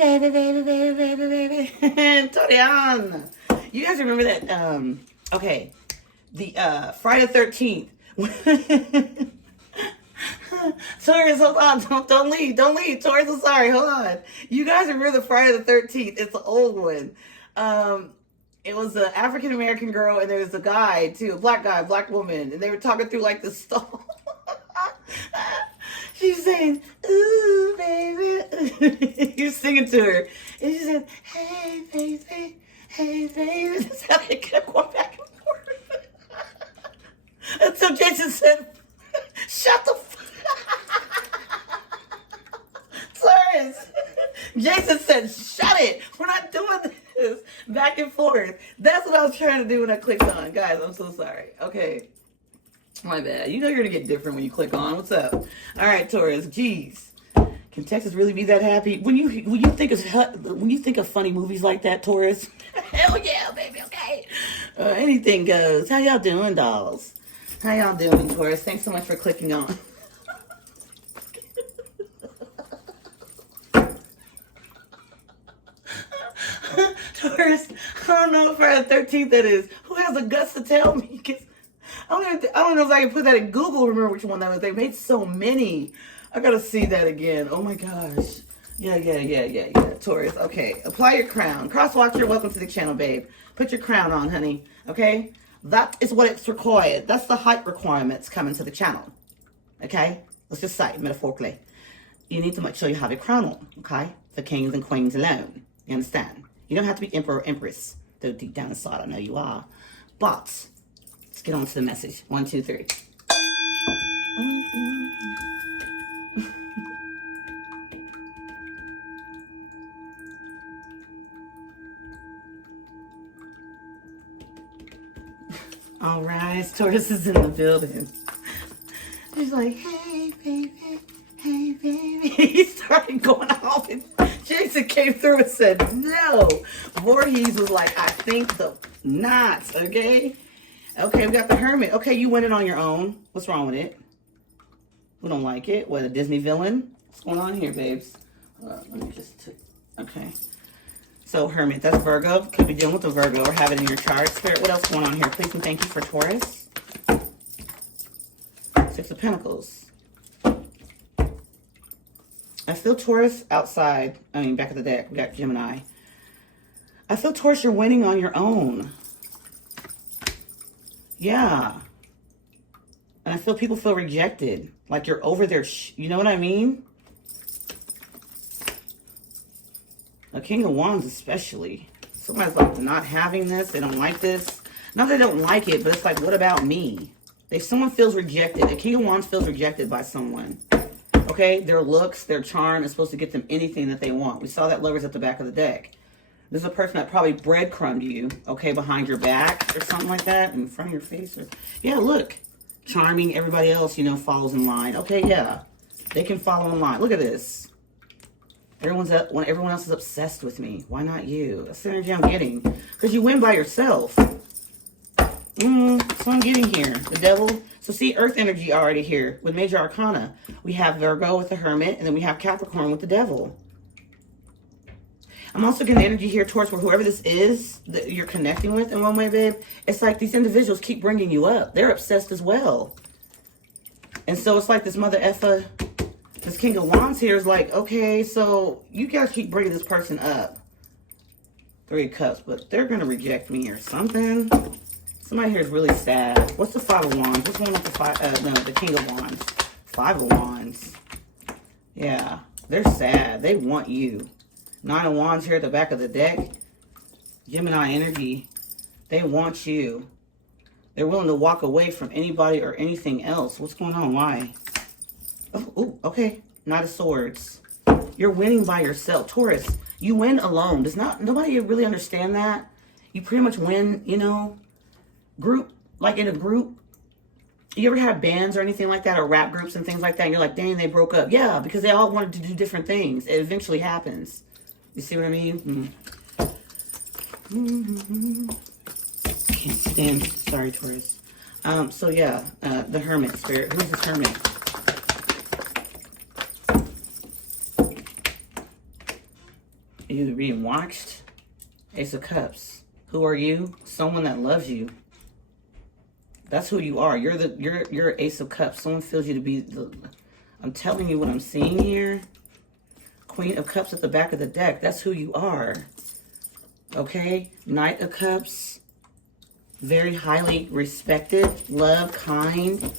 baby, baby, baby, baby, baby. Torian. You guys remember that? Okay, the Friday the 13th. Taurus, hold on. Don't leave. Don't leave. Taurus, I'm sorry. Hold on. You guys remember the Friday the 13th? It's an old one. It was an African American girl, and there was a guy too, a black guy, black woman, and they were talking through like the stall. She's saying, "Ooh, baby," you're singing to her, and she said, "Hey, baby, hey, baby." That's how they kept going back and forth until Jason said, "Shut the." Taurus. Jason said, "Shut it. We're not doing this." Back and forth. That's what I was trying to do when I clicked on. Guys, I'm so sorry. Okay. My bad. You know you're going to get different when you click on. What's up? All right, Taurus. Jeez. Can Texas really be that happy? When you think of funny movies like that, Taurus? Hell yeah, baby. Okay. Anything goes. How y'all doing, dolls? How y'all doing, Taurus? Thanks so much for clicking on. Taurus, I don't know if Friday the 13th that is. Who has the guts to tell me? Because I don't know if I can put that in Google. Remember which one that was? They made so many. I gotta see that again. Oh my gosh. Yeah. Taurus. Okay. Apply your crown. Cross watcher, welcome to the channel, babe. Put your crown on, honey. Okay? That is what it's required. That's the height requirements coming to the channel. Okay? Let's just say, metaphorically. You need to make sure you have your crown on. Okay? For kings and queens alone. You understand? You don't have to be emperor or empress. Though deep down inside, I know you are. But let's get on to the message. 1, 2, 3. All right, Taurus is in the building. He's like, "Hey, baby, hey, baby." He started going off, and Jason came through and said, "No." Voorhees was like, "I think not." Okay. Okay, we got the Hermit. Okay, you went it on your own. What's wrong with it? We don't like it. What, a Disney villain? What's going on here, babes? Let me just... Okay. So, Hermit, that's Virgo. Could be dealing with a Virgo or have it in your chart. Spirit, what else going on here? Please and thank you for Taurus. 6 of Pentacles. I feel Taurus outside. I mean, back of the deck, we got Gemini. I feel Taurus, you're winning on your own. Yeah. And I feel people feel rejected. Like you're over their you know what I mean? A King of Wands especially. Somebody's like not having this. They don't like this. Not that they don't like it, but it's like, what about me? If someone feels rejected, a King of Wands feels rejected by someone. Okay? Their looks, their charm is supposed to get them anything that they want. We saw that Lovers at the back of the deck. There's a person that probably breadcrumbed you, okay, behind your back or something like that, in front of your face. Or yeah, look. Charming, everybody else, you know, follows in line. Okay, yeah. They can follow in line. Look at this. Everyone else is obsessed with me. Why not you? That's the energy I'm getting. Because you win by yourself. That's what I'm getting here. The Devil. So see, Earth energy already here. With Major Arcana, we have Virgo with the Hermit, and then we have Capricorn with the Devil. I'm also getting energy here towards where whoever this is that you're connecting with in one way, babe. It's like these individuals keep bringing you up. They're obsessed as well. And so it's like this mother effa, this King of Wands here is like, okay, so you guys keep bringing this person up. 3 of Cups, but they're going to reject me or something. Somebody here is really sad. What's the 5 of Wands? What's going on with the King of Wands? 5 of Wands. Yeah, they're sad. They want you. 9 of Wands here at the back of the deck. Gemini energy. They want you. They're willing to walk away from anybody or anything else. What's going on? Why? Oh, okay. Knight of Swords. You're winning by yourself. Taurus, you win alone. Nobody really understand that? You pretty much win, you know, like in a group. You ever have bands or anything like that, or rap groups and things like that, and you're like, dang, they broke up. Yeah, because they all wanted to do different things. It eventually happens. You see what I mean? Can't stand. Sorry, Taurus. So yeah, the Hermit spirit. Who's this Hermit? You're being watched. Ace of Cups. Who are you? Someone that loves you. That's who you are. You're Ace of Cups. Someone feels you to be the... I'm telling you what I'm seeing here. Queen of Cups at the back of the deck. That's who you are. Okay? Knight of Cups. Very highly respected. Love, kind.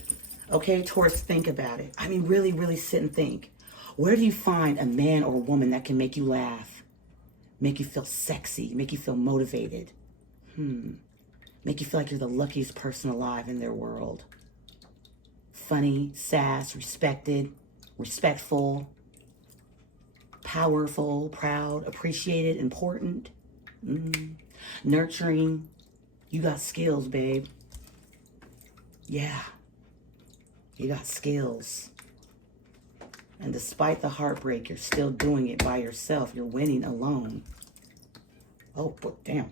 Okay, Taurus, think about it. I mean, really, really sit and think. Where do you find a man or a woman that can make you laugh? Make you feel sexy? Make you feel motivated? Make you feel like you're the luckiest person alive in their world? Funny, sass, respected, respectful, powerful, proud, appreciated, important, nurturing. You got skills, babe. Yeah, you got skills. And despite the heartbreak, you're still doing it by yourself. You're winning alone. Oh, damn.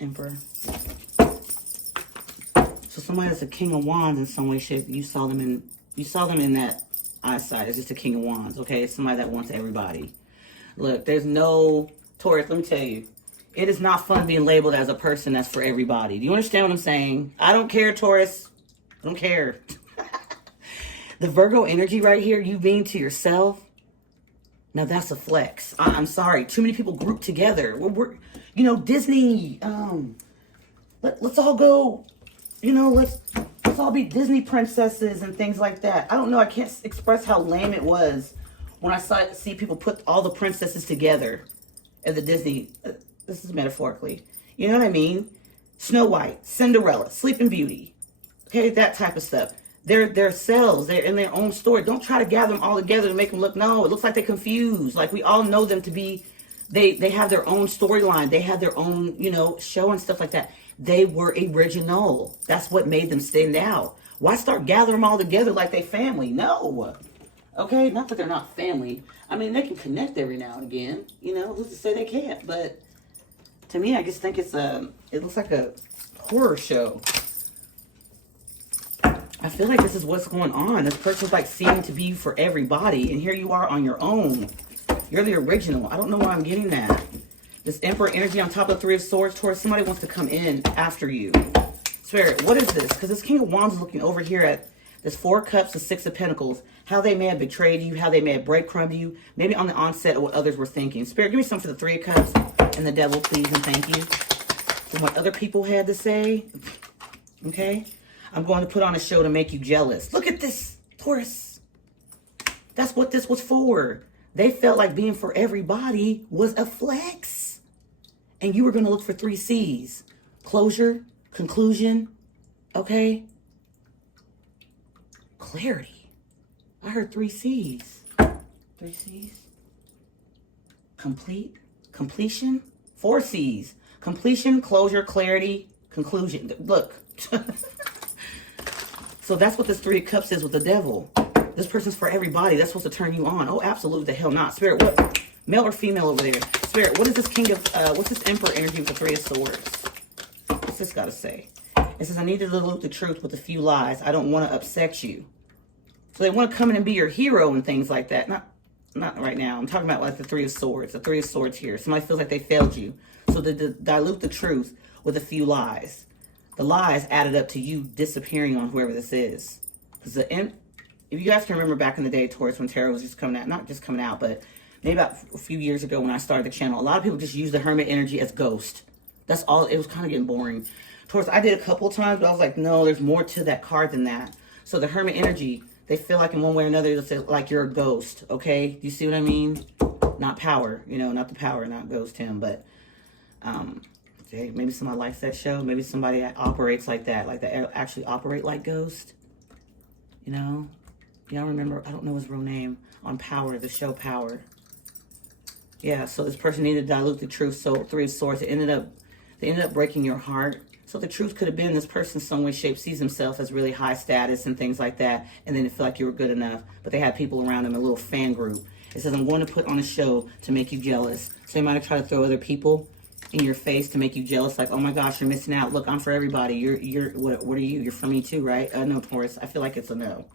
Emperor. So somebody that's a King of Wands in some way, shape. You saw them in that eyesight. It's just a King of Wands, okay? It's somebody that wants everybody. Look, there's no... Taurus, let me tell you. It is not fun being labeled as a person that's for everybody. Do you understand what I'm saying? I don't care, Taurus. I don't care. The Virgo energy right here, you being to yourself, now that's a flex. I'm sorry. Too many people grouped together. We're you know, Disney, let's all go, you know, let's all be Disney princesses and things like that. I don't know. I can't express how lame it was when I see people put all the princesses together at the Disney. This is metaphorically. You know what I mean? Snow White, Cinderella, Sleeping Beauty. Okay, that type of stuff. They're selves. They're in their own story. Don't try to gather them all together to make them look... No, it looks like they're confused. Like, we all know them to be... They have their own storyline. They have their own, you know, show and stuff like that. They were original. That's what made them stand out. Why start gathering them all together like they family? No. Okay, not that they're not family. I mean, they can connect every now and again. You know, who's to say they can't? But to me, I just think it looks like a horror show. I feel like this is what's going on. This person's like seeming to be for everybody, and here you are on your own. You're the original. I don't know why I'm getting that. This Emperor energy on top of the Three of Swords towards somebody wants to come in after you. Spirit, what is this? Because this King of Wands is looking over here at this Four of Cups and Six of Pentacles. How they may have betrayed you, how they may have breadcrumbed you, maybe on the onset of what others were thinking. Spirit, give me some for the Three of Cups and the Devil, please, and thank you. For what other people had to say. Okay? I'm going to put on a show to make you jealous. Look at this, Taurus. That's what this was for. They felt like being for everybody was a flex. And you were going to look for 3 C's. Closure, conclusion, okay? Clarity. I heard 3 C's. 3 C's. Complete, completion, 4 C's. Completion, closure, clarity, conclusion. Look. So that's what this Three of Cups is with the Devil. This person's for everybody. That's supposed to turn you on. Oh, absolutely the hell not. Spirit, what? Male or female over there? Spirit, what is this what's this Emperor energy with the Three of Swords? What's this got to say? It says, I need to dilute the truth with a few lies. I don't want to upset you. So they want to come in and be your hero and things like that. Not right now. I'm talking about like the Three of Swords. The Three of Swords here. Somebody feels like they failed you. So they dilute the truth with a few lies. The lies added up to you disappearing on whoever this is. Because if you guys can remember back in the day, Taurus, when tarot was just coming out, not just coming out, but maybe about a few years ago when I started the channel, a lot of people just use the Hermit energy as ghost. That's all. It was kind of getting boring. Taurus, I did a couple of times, but I was like, no, there's more to that card than that. So the Hermit energy, they feel like in one way or another, they'll say like you're a ghost, okay? Do you see what I mean? Not power, you know, not the power, not ghost him, but maybe somebody likes that show. Maybe somebody that operates like that actually operate like Ghost. You know? Y'all remember, I don't know his real name, on Power, the show Power. Yeah, so this person needed to dilute the truth. So Three of Swords, they ended up breaking your heart. So the truth could have been this person some way, shape, sees himself as really high status and things like that. And then they feel like you were good enough. But they had people around them, a little fan group. It says, I'm going to put on a show to make you jealous. So they might have tried to throw other people in your face to make you jealous, like, oh my gosh, you're missing out. Look, I'm for everybody. What are you? You're for me too, right? No, Taurus. I feel like it's a no.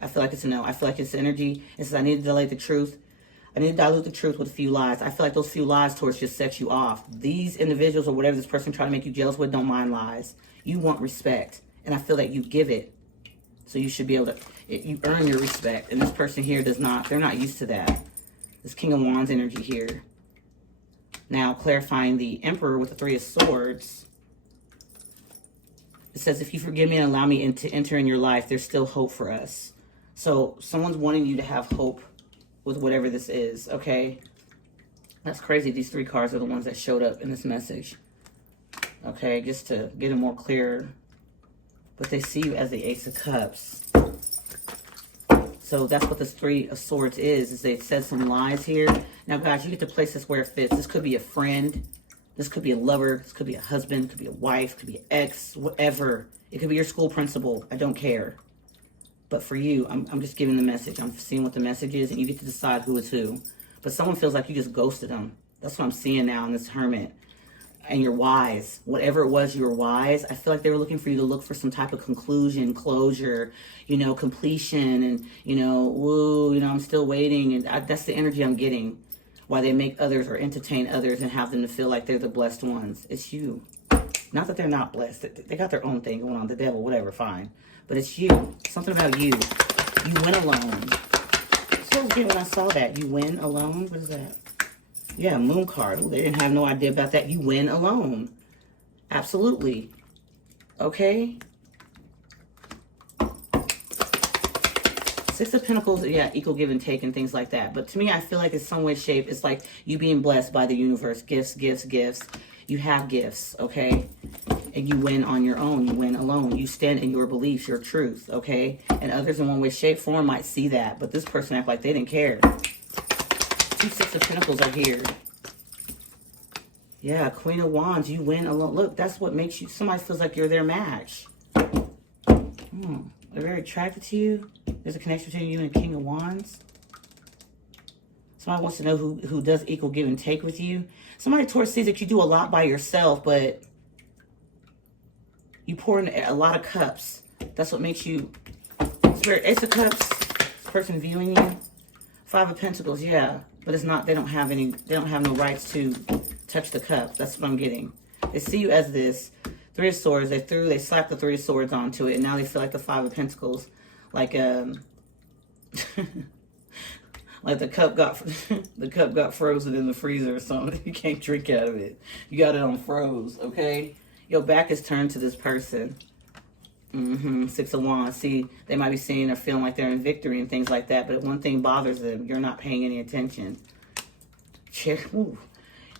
I feel like it's a no. I feel like it's energy. It says I need to delay the truth. I need to dilute the truth with a few lies. I feel like those few lies towards just set you off. These individuals or whatever this person trying to make you jealous with don't mind lies. You want respect. And I feel that you give it. So you should be able to, you earn your respect. And this person here does not, they're not used to that. This King of Wands energy here. Now, clarifying the Emperor with the Three of Swords. It says, if you forgive me and allow me to enter in your life, there's still hope for us. So someone's wanting you to have hope with whatever this is, okay? That's crazy. These 3 cards are the ones that showed up in this message. Okay, just to get it more clear. But they see you as the Ace of Cups. So that's what this Three of Swords is they said some lies here. Now, guys, you get to place this where it fits. This could be a friend. This could be a lover. This could be a husband. It could be a wife. It could be an ex. Whatever. It could be your school principal. I don't care. But for you, I'm just giving the message. I'm seeing what the message is, and you get to decide who is who. But someone feels like you just ghosted them. That's what I'm seeing now in this Hermit. And you're wise. Whatever it was, you were wise. I feel like they were looking for you to look for some type of conclusion, closure, you know, completion, and, you know, woo, you know, I'm still waiting. And that's the energy I'm getting. Why they make others or entertain others and have them to feel like they're the blessed ones. It's you. Not that they're not blessed. They got their own thing going on. The devil, whatever, fine. But it's you. Something about you. You win alone. So again, when I saw that, you win alone. What is that? Yeah, Moon card. Ooh, they didn't have no idea about that. You win alone. Absolutely. Okay. Six of Pentacles, yeah, equal give and take and things like that. But to me, I feel like it's some way, shape, it's like you being blessed by the universe. Gifts, gifts, gifts. You have gifts, okay? And you win on your own. You win alone. You stand in your beliefs, your truth, okay? And others in one way, shape, form might see that. But this person act like they didn't care. 2 Six of Pentacles are here. Yeah, Queen of Wands, you win alone. Look, that's what makes you, somebody feels like you're their match. They're very attracted to you. There's a connection between you and King of Wands. Somebody wants to know who does equal give and take with you. Somebody towards sees that you do a lot by yourself, but you pour in a lot of cups. That's what makes you, Spirit, Ace of Cups, this person viewing you. 5 of Pentacles, yeah. But it's not, they don't have no rights to touch the cup. That's what I'm getting. They see you as this 3 of Swords. They slapped the 3 of Swords onto it, and now they feel like the 5 of Pentacles. Like like the cup got frozen in the freezer or something. You can't drink out of it. You got it on froze, okay? Your back is turned to this person. 6 of Wands. See, they might be seeing or feeling like they're in victory and things like that, but one thing bothers them. You're not paying any attention.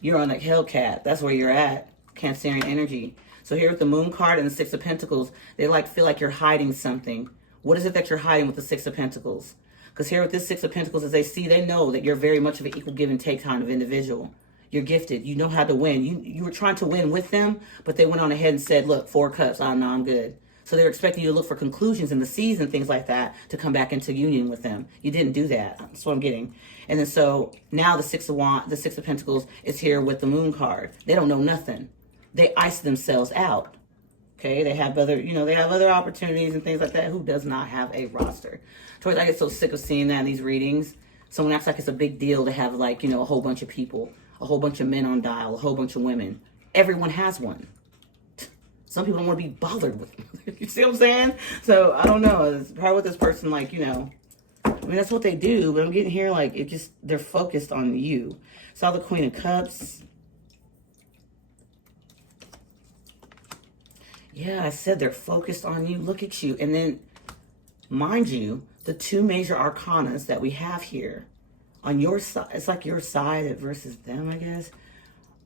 You're on a Hellcat. That's where you're at. Cancerian energy. So here with the Moon card and the 6 of Pentacles, they feel like you're hiding something. What is it that you're hiding with the 6 of Pentacles? Because here with this 6 of Pentacles, as they know that you're very much of an equal give and take kind of individual. You're gifted. You know how to win. You were trying to win with them, but they went on ahead and said, look, 4 cups. Oh, no, I'm good. So they're expecting you to look for conclusions in the seas and things like that to come back into union with them. You didn't do that. That's what I'm getting. And then so now the 6 of Pentacles is here with the Moon card. They don't know nothing. They ice themselves out. Okay, they have other opportunities and things like that. Who does not have a roster? Towards, I get so sick of seeing that in these readings. Someone acts like it's a big deal to have a whole bunch of people, a whole bunch of men on dial, a whole bunch of women. Everyone has one. Some people don't want to be bothered with them. You see what I'm saying? So I don't know. It's probably with this person, I mean, that's what they do. But I'm getting here they're focused on you. Saw the Queen of Cups. Yeah, I said they're focused on you. Look at you. And then, mind you, the 2 major arcanas that we have here on your side, it's like your side versus them, I guess.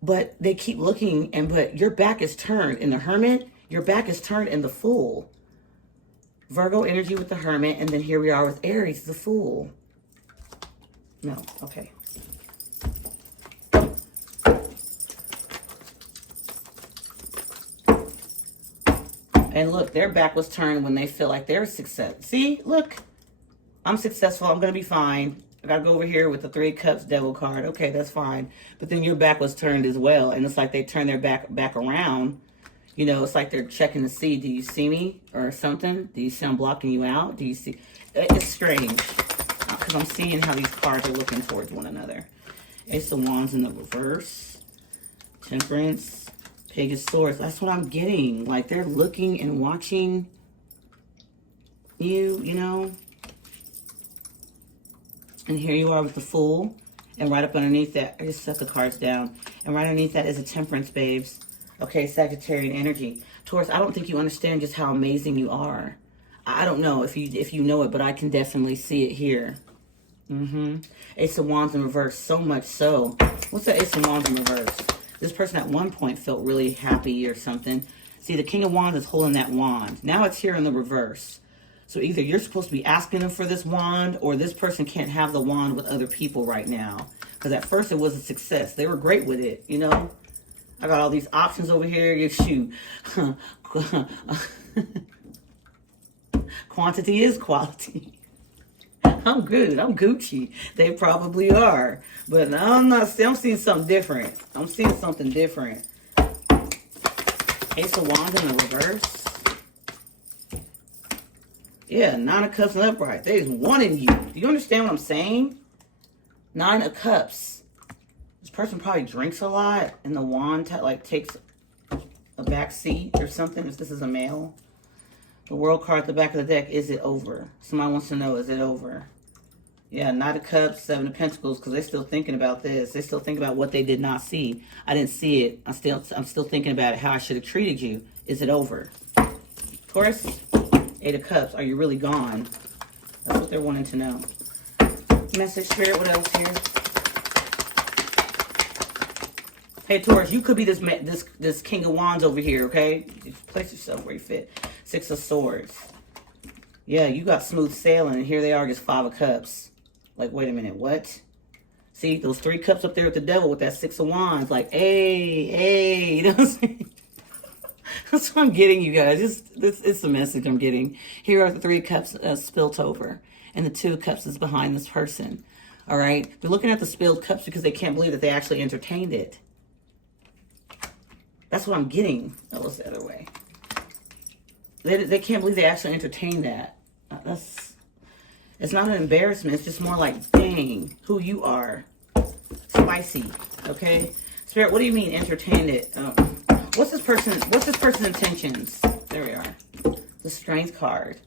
But they keep looking, but your back is turned. In the Hermit, your back is turned in the Fool. Virgo energy with the Hermit, and then here we are with Aries, the Fool. No, okay. And look, their back was turned when they feel like they're success. See, look, I'm successful. I'm going to be fine. I got to go over here with the 3 of Cups Devil card. Okay, that's fine. But then your back was turned as well. And it's like they turn their back around. You know, it's like they're checking to see, do you see me or something? Do you see I'm blocking you out? Do you see? It's strange because I'm seeing how these cards are looking towards one another. Ace of Wands in the reverse. Temperance. Page of Swords. That's what I'm getting. Like they're looking and watching you, you know. And here you are with the Fool. And right up underneath that, I just set the cards down. And right underneath that is a Temperance, babes. Okay, Sagittarian energy. Taurus, I don't think you understand just how amazing you are. I don't know if you know it, but I can definitely see it here. Ace of Wands in reverse, so much so. What's the Ace of Wands in reverse? This person at one point felt really happy or something. See, the King of Wands is holding that wand. Now it's here in the reverse. So either you're supposed to be asking them for this wand, or this person can't have the wand with other people right now. Because at first it was a success. They were great with it, you know. I got all these options over here. You shoot. Quantity is quality. I'm good. I'm Gucci. They probably are. But I'm not. I'm seeing something different. I'm seeing something different. Ace of Wands in the reverse. Yeah, Nine of Cups and upright. They just wanting you. Do you understand what I'm saying? Nine of Cups. This person probably drinks a lot, and the wand like takes a back seat or something. If this is a male, the World card at the back of the deck. Is it over? Somebody wants to know. Is it over? Yeah, Knight of Cups, Seven of Pentacles, because they're still thinking about this. They still think about what they did not see. I didn't see it. I'm still thinking about it. How I should have treated you. Is it over? Taurus, Eight of Cups. Are you really gone? That's what they're wanting to know. Message Spirit. What else here? Hey, Taurus, you could be this King of Wands over here, okay? Place yourself where you fit. Six of Swords. Yeah, you got smooth sailing, and here they are, just Five of Cups. Like, wait a minute, what? See, those 3 cups up there with the devil with that Six of Wands. Like, hey, you know what I'm saying? That's what I'm getting, you guys. It's the message I'm getting. Here are the 3 cups spilt over, and the 2 cups is behind this person. All right? They're looking at the spilled cups because they can't believe that they actually entertained it. That's what I'm getting. That was the other way. They can't believe they actually entertained that. It's not an embarrassment. It's just more like, dang, who you are. Spicy, okay? Spirit, what do you mean entertained it? What's this person's intentions? There we are. The Strength card.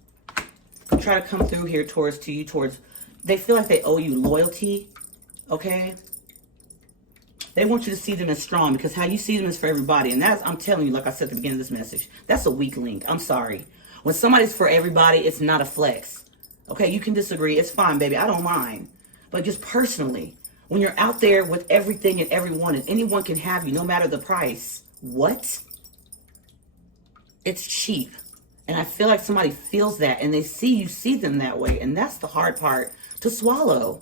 Try to come through here towards they feel like they owe you loyalty, okay? They want you to see them as strong, because how you see them is for everybody. And I'm telling you, like I said at the beginning of this message, that's a weak link. I'm sorry. When somebody's for everybody, it's not a flex. Okay, you can disagree. It's fine, baby. I don't mind. But just personally, when you're out there with everything and everyone, and anyone can have you, no matter the price, what? It's cheap. And I feel like somebody feels that, and they see them that way. And that's the hard part to swallow.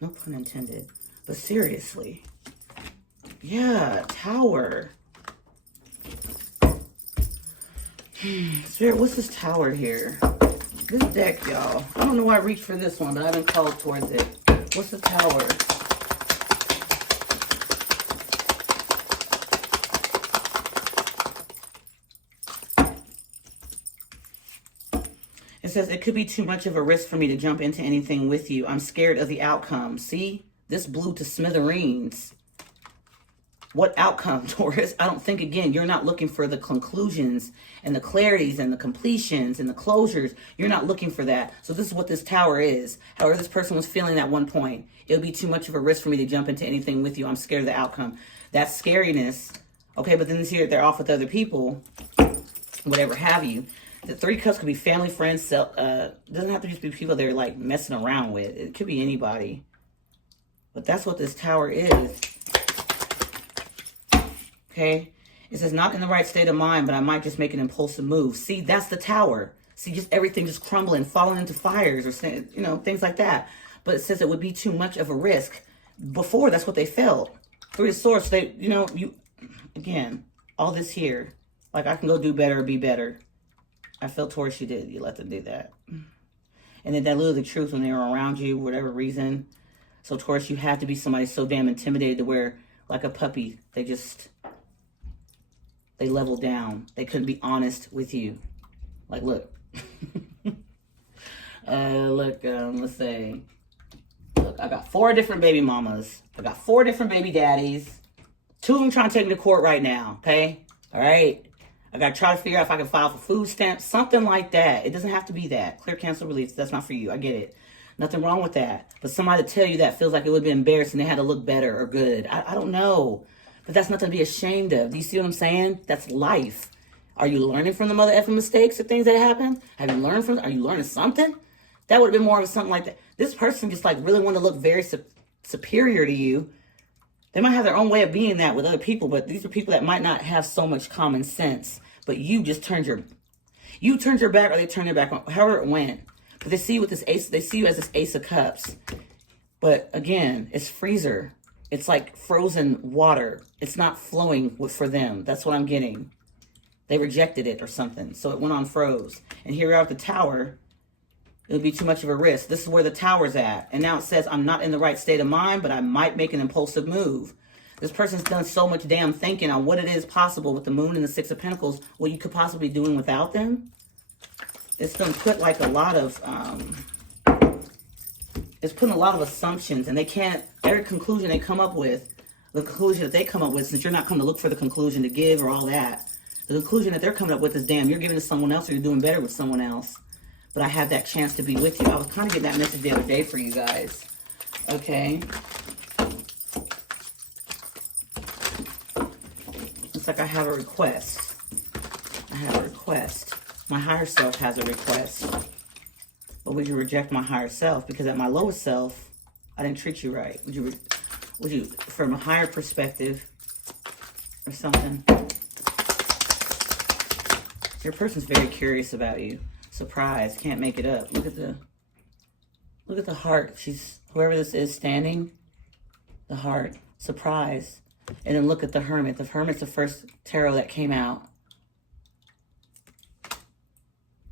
No pun intended. But seriously. Yeah, Tower. Spirit, what's this Tower here? This deck, y'all. I don't know why I reached for this one, but I've been called towards it. What's the Tower? It says, it could be too much of a risk for me to jump into anything with you. I'm scared of the outcome. See? This blew to smithereens. What outcome, Taurus? I don't think, again, you're not looking for the conclusions and the clarities and the completions and the closures. You're not looking for that. So this is what this Tower is. However, this person was feeling at one point. It would be too much of a risk for me to jump into anything with you. I'm scared of the outcome. That's scariness. Okay, but then this here, they're off with other people, whatever have you. The 3 cups could be family, friends, doesn't have to just be people they're like messing around with. It could be anybody. But that's what this Tower is. Okay? It says, not in the right state of mind, but I might just make an impulsive move. See, that's the Tower. See, just everything just crumbling, falling into fires, or, you know, things like that. But it says it would be too much of a risk. Before, that's what they felt. 3 of Swords, they, you know, again, all this here. Like, I can go do better or be better. I felt Taurus, you did. You let them do that. And then diluted the truth when they were around you, for whatever reason. So, Taurus, you have to be somebody so damn intimidated to where, like a puppy, they just They leveled down. They couldn't be honest with you. Like, look. Let's say, look, I got 4 different baby mamas. I got 4 different baby daddies. 2 of them trying to take me to court right now, okay? All right? I got to try to figure out if I can file for food stamps, something like that. It doesn't have to be that. Clear cancel relief, that's not for you. I get it. Nothing wrong with that. But somebody to tell you that feels like it would be embarrassing. They had to look better or good. I don't know. But that's nothing to be ashamed of. Do you see what I'm saying? That's life. Are you learning from the mother effing mistakes or things that happen? Have you learned from? Are you learning something? That would have been more of something like that. This person just like really want to look very superior to you. They might have their own way of being that with other people, but these are people that might not have so much common sense. But you just turned your back, or they turned their back on, however it went. But they see you with this ace, they see you as this Ace of Cups. But again, it's freezer. It's like frozen water. It's not flowing for them. That's what I'm getting. They rejected it or something. So it went on froze. And here we are at the Tower. It would be too much of a risk. This is where the Tower's at. And now it says, I'm not in the right state of mind, but I might make an impulsive move. This person's done so much damn thinking on what it is possible with the Moon and the 6 of Pentacles, what you could possibly be doing without them. It's going to put like a lot of, it's putting a lot of assumptions, and they can't, every conclusion they come up with, the conclusion that they come up with, since you're not coming to look for the conclusion to give or all that, the conclusion that they're coming up with is, damn, you're giving to someone else or you're doing better with someone else. But I had that chance to be with you. I was kind of getting that message the other day for you guys. Okay. It's like I have a request. I have a request. My higher self has a request. But would you reject my higher self? Because at my lowest self, I didn't treat you right. Would you, from a higher perspective or something? Your person's very curious about you. Surprise, can't make it up. Look at the heart. She's, whoever this is standing, the heart, surprise. And then look at the Hermit. The Hermit's the first tarot that came out.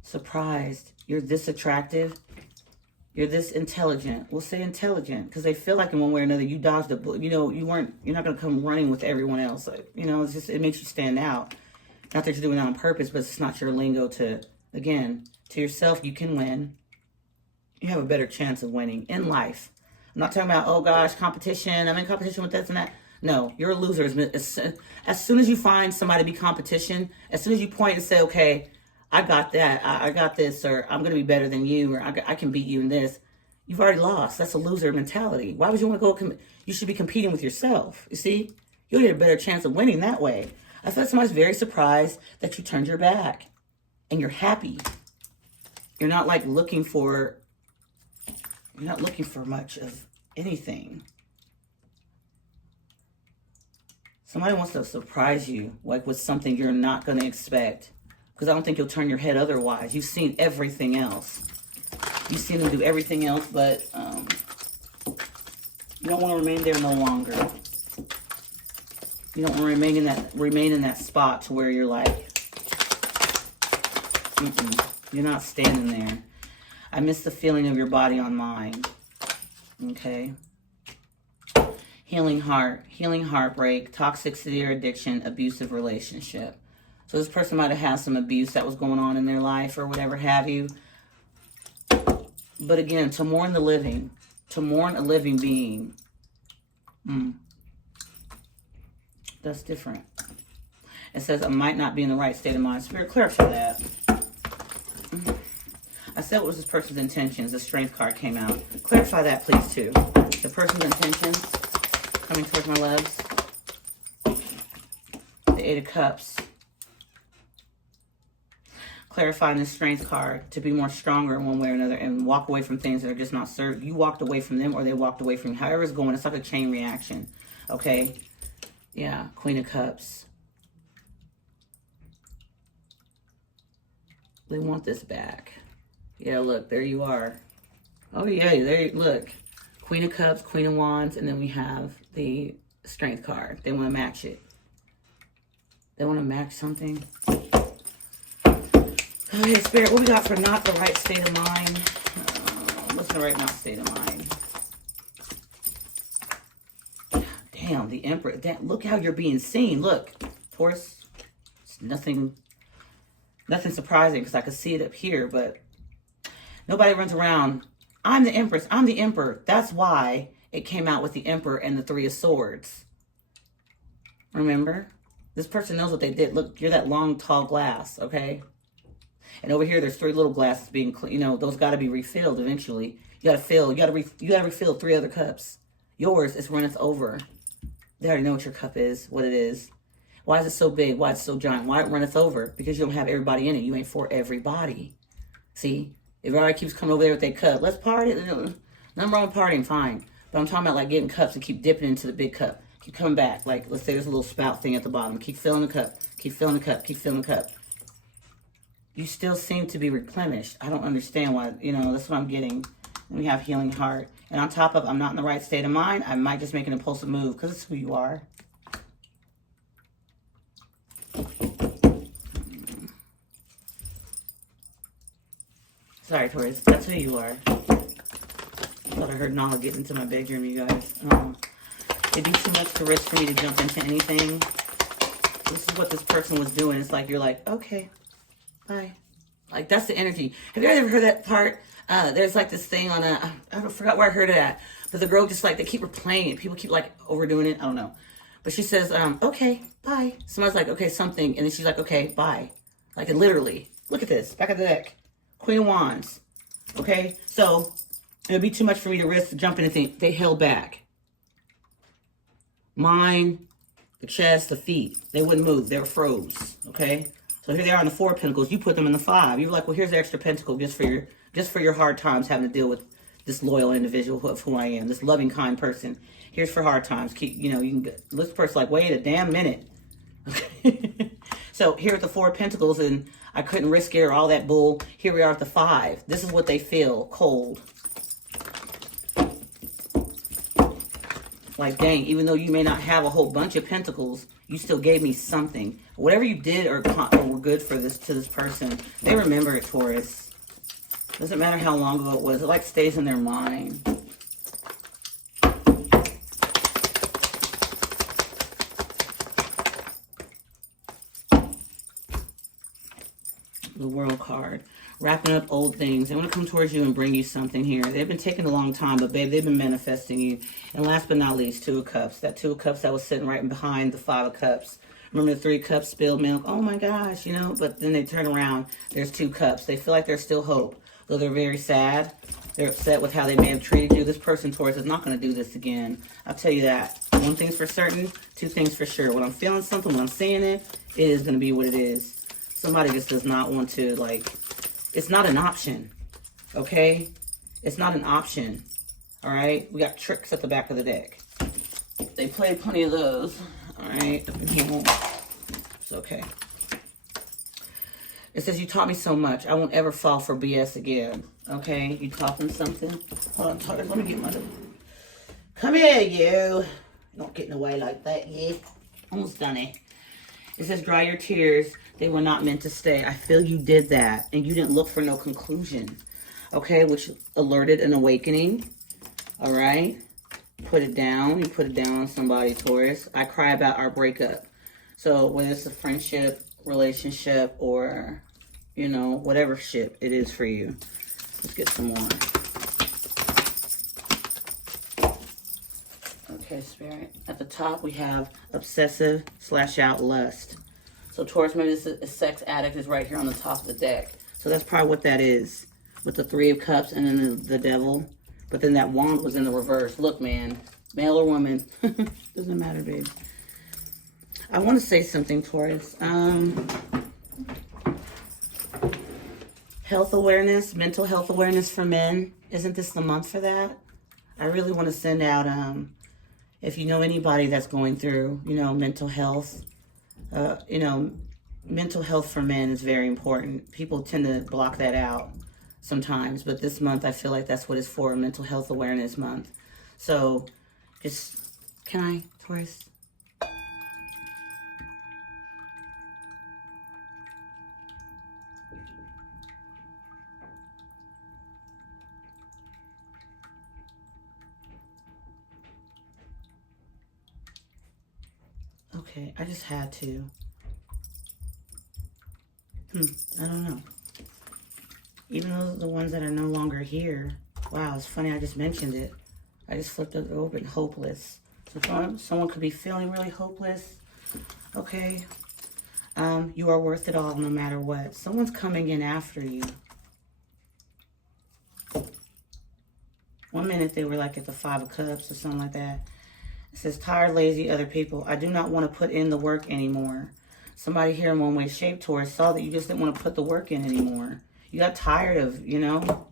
Surprised. You're this attractive. You're this intelligent. We'll say intelligent because they feel like in one way or another you dodged a bullet. You know, you're not going to come running with everyone else. You know, it's just, it makes you stand out. Not that you're doing that on purpose, but it's not your lingo to, again, to yourself, you can win. You have a better chance of winning in life. I'm not talking about, oh gosh, competition. I'm in competition with this and that. No, you're a loser. As soon as you find somebody to be competition, as soon as you point and say, okay, I got that, I got this, or I'm going to be better than you, or I can beat you in this, you've already lost. That's a loser mentality. Why would you want to go, you should be competing with yourself. You see, you'll get a better chance of winning that way. I feel like somebody's very surprised that you turned your back and you're happy. You're not like looking for much of anything. Somebody wants to surprise you, like with something you're not going to expect. Because I don't think you'll turn your head otherwise. You've seen everything else. You've seen them do everything else, but you don't want to remain there no longer. You don't want to remain in that spot to where you're like, you're not standing there. I miss the feeling of your body on mine. Okay. Healing heart, healing heartbreak, toxicity or addiction, abusive relationship. So this person might have had some abuse that was going on in their life or whatever have you. But again, to mourn the living, to mourn a living being, that's different. It says, I might not be in the right state of mind. Spirit, clarify that. I said what was this person's intentions. The Strength card came out. Clarify that, please, too. The person's intentions coming towards my loves. The Eight of Cups. Clarifying the Strength card to be more stronger in one way or another and walk away from things that are just not served. You walked away from them or they walked away from you. However it's going, it's like a chain reaction. Okay? Yeah, Queen of Cups. They want this back. Yeah, look, there you are. Oh, yeah, there, look. Queen of Cups, Queen of Wands, and then we have the Strength card. They want to match it. They want to match something. Okay, Spirit, what we got for not the right state of mind? What's the right not state of mind? Damn, the Emperor. Damn, look how you're being seen. Look, Taurus, nothing surprising because I could see it up here, but nobody runs around. I'm the Empress. I'm the Emperor. That's why it came out with the Emperor and the Three of Swords. Remember? This person knows what they did. Look, you're that long, tall glass, okay? And over here, there's 3 little glasses being, those got to be refilled eventually. You got to fill. You got to refill 3 other cups. Yours is runneth over. They already know what your cup is, what it is. Why is it so big? Why is it so giant? Why it runneth over? Because you don't have everybody in it. You ain't for everybody. See? If everybody keeps coming over there with their cup, let's party. Nothing wrong with partying, fine. But I'm talking about like getting cups and keep dipping into the big cup. Keep coming back. Like, let's say there's a little spout thing at the bottom. Keep filling the cup. Keep filling the cup. Keep filling the cup. You still seem to be replenished. I don't understand why, that's what I'm getting. We have healing heart. And on top of, I'm not in the right state of mind. I might just make an impulsive move because it's who you are. Sorry, Taurus. That's who you are. I thought I heard Nala getting into my bedroom, you guys. It'd be too much to risk for me to jump into anything. This is what this person was doing. It's like, you're like, okay, bye. Like, that's the energy. Have you ever heard that part? There's like this thing on I forgot where I heard it at. But the girl just like, they keep replaying it. People keep like overdoing it. I don't know. But she says, okay, bye. Somebody's like, okay, something. And then she's like, okay, bye. Like, it literally. Look at this. Back of the deck. Queen of Wands. Okay? So, it would be too much for me to risk jumping and think. They held back. Mind, the chest, the feet. They wouldn't move. They were froze. Okay? So here they are in the 4 of Pentacles. You put them in the 5. You're like, well, here's the extra pentacle just for your hard times having to deal with this loyal individual of who I am. This loving, kind person. Here's for hard times. Keep, you can get this person like, wait a damn minute. Okay? So here at the 4 of Pentacles, and I couldn't risk it or all that bull. Here we are at the 5. This is what they feel. Cold. Like, dang, even though you may not have a whole bunch of pentacles, you still gave me something. Whatever you did or were good for this to this person, they remember it, Taurus. Doesn't matter how long ago it was. It like stays in their mind. The World card. Wrapping up old things. They want to come towards you and bring you something here. They've been taking a long time, but babe, they've been manifesting you. And last but not least, 2 of Cups. That 2 of Cups that was sitting right behind the 5 of Cups. Remember the 3 Cups, spilled milk? Oh my gosh, but then they turn around. There's 2 Cups. They feel like there's still hope. Though they're very sad. They're upset with how they may have treated you. This person, Taurus, is not going to do this again. I'll tell you that. 1 thing's for certain, 2 things for sure. When I'm feeling something, when I'm seeing it, it is going to be what it is. Somebody just does not want to, like... It's not an option, okay? It's not an option, all right? We got tricks at the back of the deck. They played plenty of those, all right? Up in here. It's okay. It says, you taught me so much. I won't ever fall for BS again, okay? You taught them something? Hold on, Tucker, let me get my... Come here, you. Not getting away like that, yeah. Almost done it. It says, dry your tears. They were not meant to stay. I feel you did that, and you didn't look for no conclusion. Okay, which alerted an awakening. All right? Put it down. You put it down on somebody, Taurus. I cry about our breakup. So whether it's a friendship, relationship, or, whatever ship it is for you. Let's get some more. Okay, Spirit. At the top, we have obsessive / out lust. So, Taurus, maybe this is a sex addict is right here on the top of the deck. So that's probably what that is. With the 3 of Cups and then the devil. But then that wand was in the reverse. Look, man. Male or woman. Doesn't matter, babe. I want to say something, Taurus. Health awareness. Mental health awareness for men. Isn't this the month for that? I really want to send out... if you know anybody that's going through, mental health, mental health for men is very important. People tend to block that out sometimes, but this month I feel like that's what it's for, Mental Health Awareness Month. So, can I, Taurus? Okay, I just had to. I don't know. Even those are the ones that are no longer here. Wow, it's funny I just mentioned it. I just flipped it open. Hopeless. So someone could be feeling really hopeless. Okay. You are worth it all no matter what. Someone's coming in after you. 1 minute they were like at the 5 of Cups or something like that. It says, tired, lazy, other people. I do not want to put in the work anymore. Somebody here in one way, shape, Taurus, saw that you just didn't want to put the work in anymore. You got tired of, you know,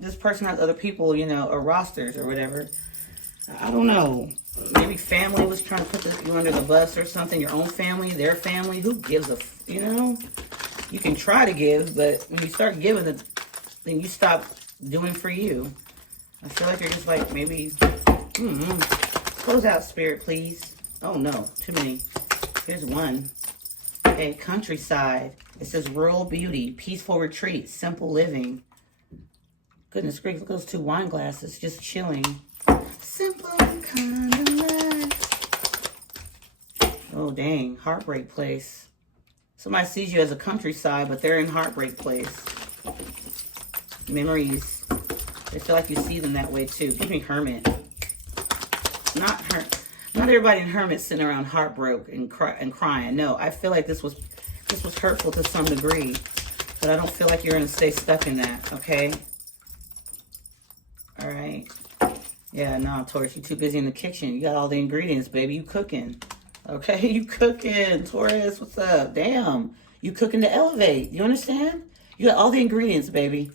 this person has other people, you know, or rosters or whatever. I don't know. Maybe family was trying to put you under the bus or something. Your own family, their family. Who gives a, you know? You can try to give, but when you start giving, then you stop doing for you. I feel like you're just like, maybe, close out, Spirit, please. Oh, no. Too many. Here's one. Okay, countryside. It says rural beauty, peaceful retreat, simple living. Goodness gracious, look at those 2 wine glasses just chilling. Simple kind of life. Oh, dang. Heartbreak place. Somebody sees you as a countryside, but they're in heartbreak place. Memories. They feel like you see them that way, too. Give me hermit. Not everybody in hermit sitting around heartbroken and crying. No, I feel like this was hurtful to some degree. But I don't feel like you're going to stay stuck in that, okay? All right. Yeah, no, Taurus, you're too busy in the kitchen. You got all the ingredients, baby. You cooking. Okay, you cooking. Taurus, what's up? Damn. You cooking to elevate. You understand? You got all the ingredients, baby.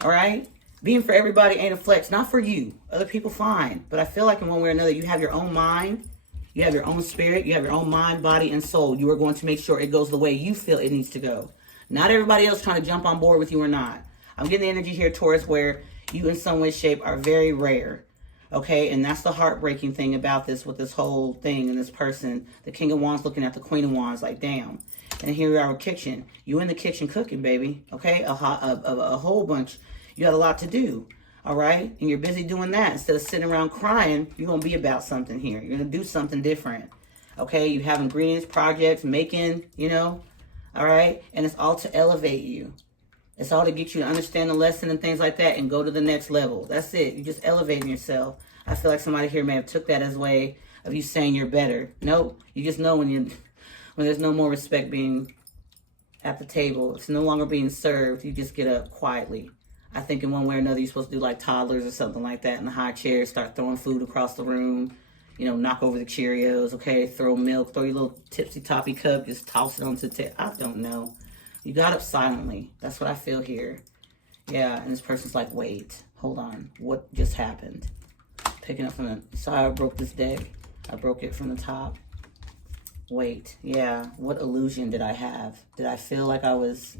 All right? Being for everybody ain't a flex. Not for you. Other people, fine. But I feel like in one way or another, you have your own mind. You have your own spirit. You have your own mind, body, and soul. You are going to make sure it goes the way you feel it needs to go. Not everybody else trying to jump on board with you or not. I'm getting the energy here, Taurus, where you in some way, shape are very rare. Okay, and that's the heartbreaking thing about this, with this whole thing and this person. The King of Wands looking at the Queen of Wands like, damn. And here we are with kitchen. You in the kitchen cooking, baby. Okay, a whole bunch. You got a lot to do. All right, and you're busy doing that. Instead of sitting around crying, you're going to be about something here. You're going to do something different. Okay, you have ingredients, projects, making, you know. All right, and it's all to elevate you. It's all to get you to understand the lesson and things like that and go to the next level. That's it. You're just elevating yourself. I feel like somebody here may have took that as a way of you saying you're better. Nope. You just know when there's no more respect being at the table. It's no longer being served. You just get up quietly. I think in one way or another, you're supposed to do like toddlers or something like that in the high chairs, start throwing food across the room, you know, knock over the Cheerios, okay, throw milk, throw your little tipsy toppy cup, just toss it onto the table. I don't know. You got up silently. That's what I feel here. Yeah, and this person's like, wait, hold on. What just happened? Picking up from the... Sorry, I broke this deck. I broke it from the top. Wait, yeah. What illusion did I have? Did I feel like I was...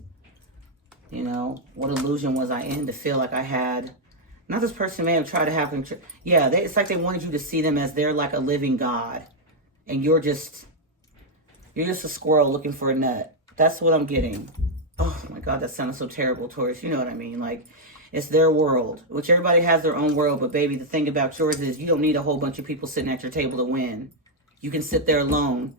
You know, what illusion was I in to feel like I had... Not this person may have tried to have... Yeah, it's like they wanted you to see them as they're like a living God. And you're just a squirrel looking for a nut. That's what I'm getting. Oh my God, that sounded so terrible, Taurus. You know what I mean? Like, it's their world, which everybody has their own world. But baby, the thing about yours is you don't need a whole bunch of people sitting at your table to win. You can sit there alone,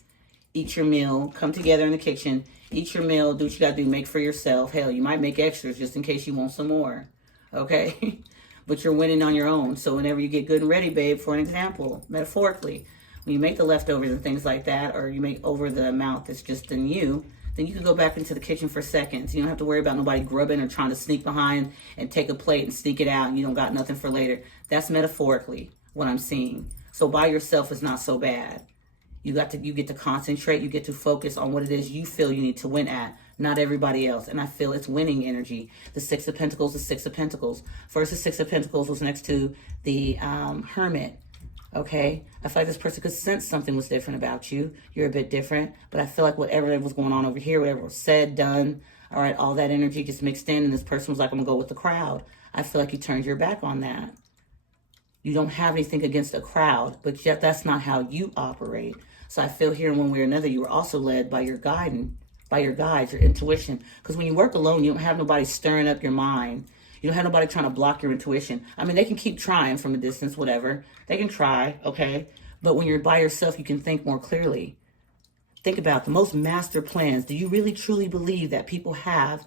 eat your meal, come together in the kitchen, eat your meal, do what you got to do, make for yourself. Hell, you might make extras just in case you want some more. Okay? But you're winning on your own. So whenever you get good and ready, babe, for an example, metaphorically, when you make the leftovers and things like that, or you make over the amount that's just in you, then you can go back into the kitchen for seconds. You don't have to worry about nobody grubbing or trying to sneak behind and take a plate and sneak it out and you don't got nothing for later. That's metaphorically what I'm seeing. So by yourself is not so bad. You get to concentrate, you get to focus on what it is you feel you need to win at, not everybody else. And I feel it's winning energy. The Six of Pentacles, the Six of Pentacles. First, the Six of Pentacles was next to the Hermit. Okay, I feel like this person could sense something was different about you. You're a bit different, but I feel like whatever was going on over here, whatever was said, done, all right, all that energy just mixed in, and this person was like, I'm gonna go with the crowd. I feel like you turned your back on that. You don't have anything against a crowd, but yet that's not how you operate. So I feel here in one way or another, you were also led by your guides, your intuition. Because when you work alone, you don't have nobody stirring up your mind. You don't have nobody trying to block your intuition. I mean, they can keep trying from a distance, whatever. They can try, okay? But when you're by yourself, you can think more clearly. Think about the most master plans. Do you really truly believe that people have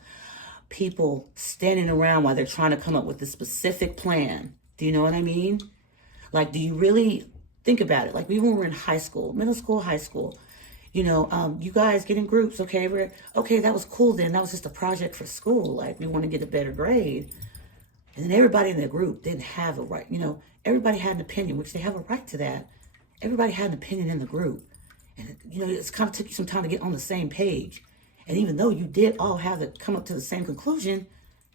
people standing around while they're trying to come up with this specific plan? Do you know what I mean? Like, do you really think about it? Like, we when we were in high school, middle school, high school, you know, you guys get in groups, okay? Okay, that was cool then. That was just a project for school. Like, we want to get a better grade. And then everybody in the group didn't have a right. You know, everybody had an opinion, which they have a right to that. Everybody had an opinion in the group. And, you know, it's kind of took you some time to get on the same page. And even though you did all have to come up to the same conclusion,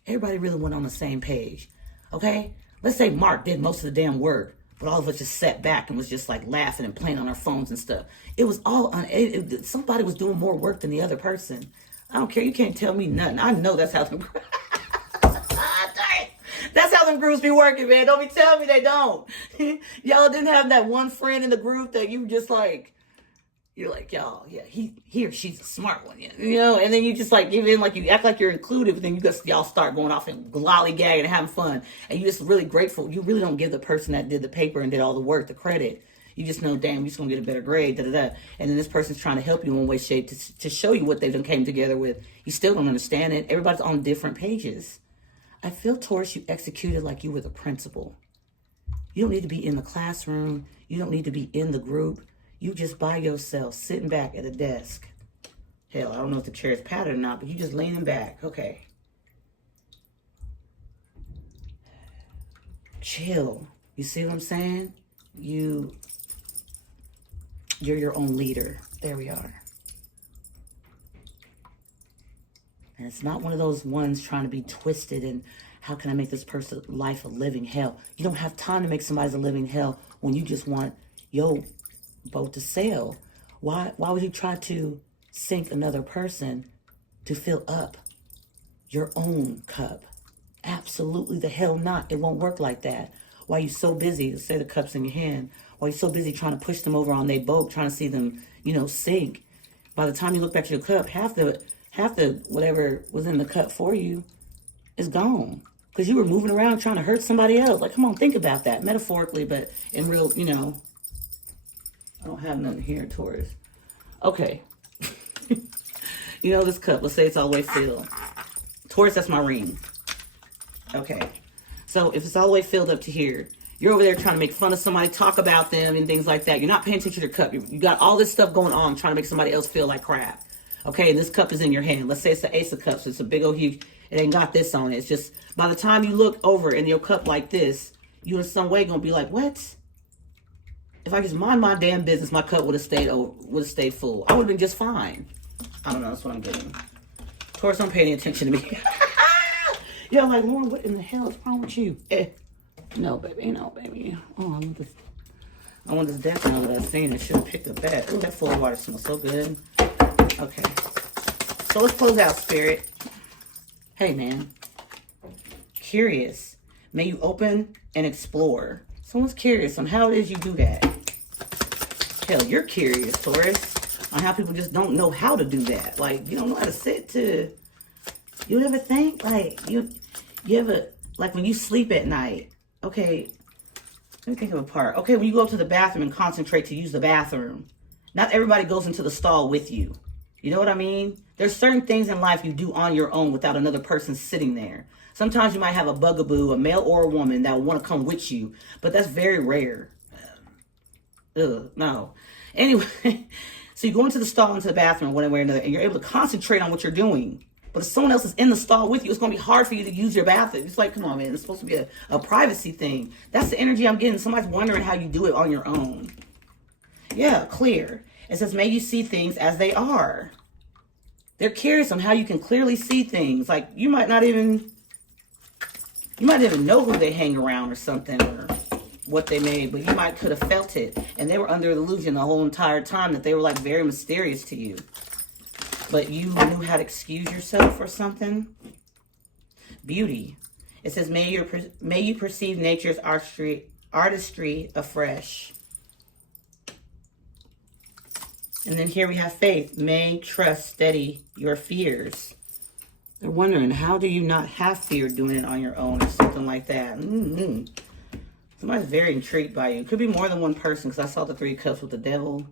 everybody really went on the same page. Okay? Let's say Mark did most of the damn work, but all of us just sat back and was just like laughing and playing on our phones and stuff. It was all, somebody was doing more work than the other person. I don't care. You can't tell me nothing. I know that's how them, that's how them groups be working, man. Don't be telling me they don't. Y'all didn't have that one friend in the group that you just like, you're like, y'all, yeah, he or she's a smart one, yeah. You know, and then you just like give in, like you act like you're included, but then y'all start going off and lollygagging and having fun. And you just really grateful. You really don't give the person that did the paper and did all the work the credit. You just know, damn, you're just gonna get a better grade, da da da. And then this person's trying to help you in one way, shape, to show you what they done came together with. You still don't understand it. Everybody's on different pages. I feel, Taurus, you executed like you were the principal. You don't need to be in the classroom. You don't need to be in the group. You just by yourself, sitting back at a desk. Hell, I don't know if the chair is padded or not, but you just leaning back. Okay. Chill. You see what I'm saying? You're your own leader. There we are. And it's not one of those ones trying to be twisted and how can I make this person's life a living hell? You don't have time to make somebody's a living hell when you just want your boat to sail. Why would you try to sink another person to fill up your own cup? Absolutely the hell not. It won't work like that. Why you so busy, to say the cup's in your hand, why you so busy trying to push them over on their boat, trying to see them, you know, sink. By the time you look back at your cup, half the whatever was in the cup for you is gone. Because you were moving around trying to hurt somebody else. Like, come on, think about that. Metaphorically, but in real, you know. I don't have nothing here, Taurus. Okay. You know this cup. Let's say it's all the way filled. Taurus, that's my ring. Okay. So if it's all the way filled up to here, you're over there trying to make fun of somebody, talk about them and things like that. You're not paying attention to your cup. You got all this stuff going on trying to make somebody else feel like crap. Okay, and this cup is in your hand. Let's say it's the Ace of Cups. It's a big old huge, it ain't got this on it. It's just, by the time you look over in your cup like this, you in some way gonna be like, what? If I just mind my damn business, my cup would have stayed full. I would have been just fine. I don't know, that's what I'm getting. Taurus, don't pay any attention to me. You're like, Lauren, what in the hell is wrong with you? No, baby, no, baby. Oh, I want this death now that I've seen. I should have picked up that. Ooh, that full water smells so good. Okay. So let's close out, Spirit. Hey, man. Curious. May you open and explore. Someone's curious on how it is you do that. Hell, you're curious, Taurus, on how people just don't know how to do that. Like, you don't know how to sit to... You ever think, like, you ever... Like, when you sleep at night, okay, let me think of a part. Okay, when you go up to the bathroom and concentrate to use the bathroom, not everybody goes into the stall with you. You know what I mean? There's certain things in life you do on your own without another person sitting there. Sometimes you might have a bugaboo, a male or a woman, that will want to come with you. But that's very rare. No. Anyway, so you go into the stall, into the bathroom, one way or another, and you're able to concentrate on what you're doing. But if someone else is in the stall with you, it's going to be hard for you to use your bathroom. It's like, come on, man. It's supposed to be a privacy thing. That's the energy I'm getting. Somebody's wondering how you do it on your own. Yeah, clear. It says, may you see things as they are. They're curious on how you can clearly see things. Like, you might not even know who they hang around or something, or what they made, but you might could have felt it. And they were under the illusion the whole entire time that they were like very mysterious to you. But you knew how to excuse yourself or something. Beauty. It says, may you perceive nature's artistry afresh. And then here we have faith. May trust steady your fears. They're wondering, how do you not have fear doing it on your own or something like that? Somebody's very intrigued by you. It could be more than one person, because I saw the Three of Cups with the devil.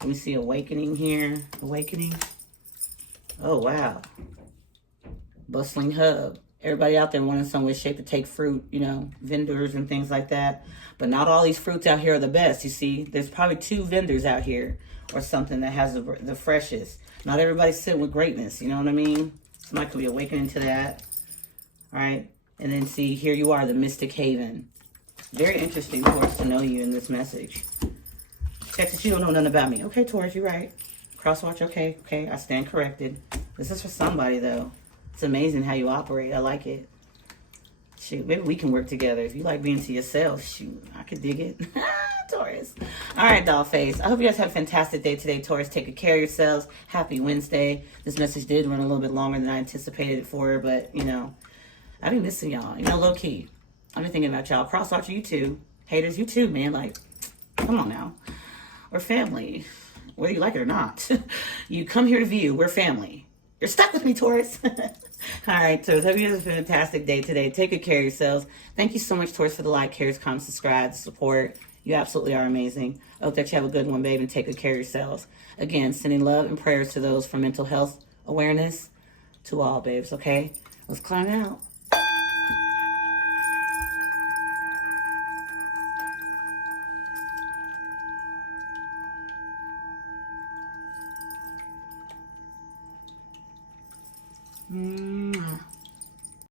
Let me see, awakening here. Awakening. Oh, wow. Bustling hub. Everybody out there wanting some way, shape to take fruit, you know, vendors and things like that. But not all these fruits out here are the best, you see. There's probably 2 vendors out here or something that has the freshest. Not everybody's sitting with greatness, you know what I mean? Somebody could be awakening to that. All right. And then see, here you are, the Mystic Haven. Very interesting, Taurus, to know you in this message. Texas, you don't know nothing about me. Okay, Taurus, you're right. Crosswatch, okay, okay, I stand corrected. This is for somebody, though. It's amazing how you operate. I like it. Shoot, maybe we can work together. If you like being to yourself, shoot, I could dig it. Taurus. All right, doll face. I hope you guys have a fantastic day today, Taurus. Take good care of yourselves. Happy Wednesday. This message did run a little bit longer than I anticipated it for, but, you know, I've been missing y'all. You know, low key. I've been thinking about y'all. Crosswatch, you too. Haters, you too, man. Like, come on now. We're family. Whether you like it or not. You come here to view. We're family. You're stuck with me, Taurus. All right, Taurus. Hope you have a fantastic day today. Take good care of yourselves. Thank you so much, Taurus, for the like, cares, comments, subscribe, the support. You absolutely are amazing. I hope that you have a good one, babe, and take good care of yourselves. Again, sending love and prayers to those for mental health awareness. To all, babes, okay? Let's climb out. Mm.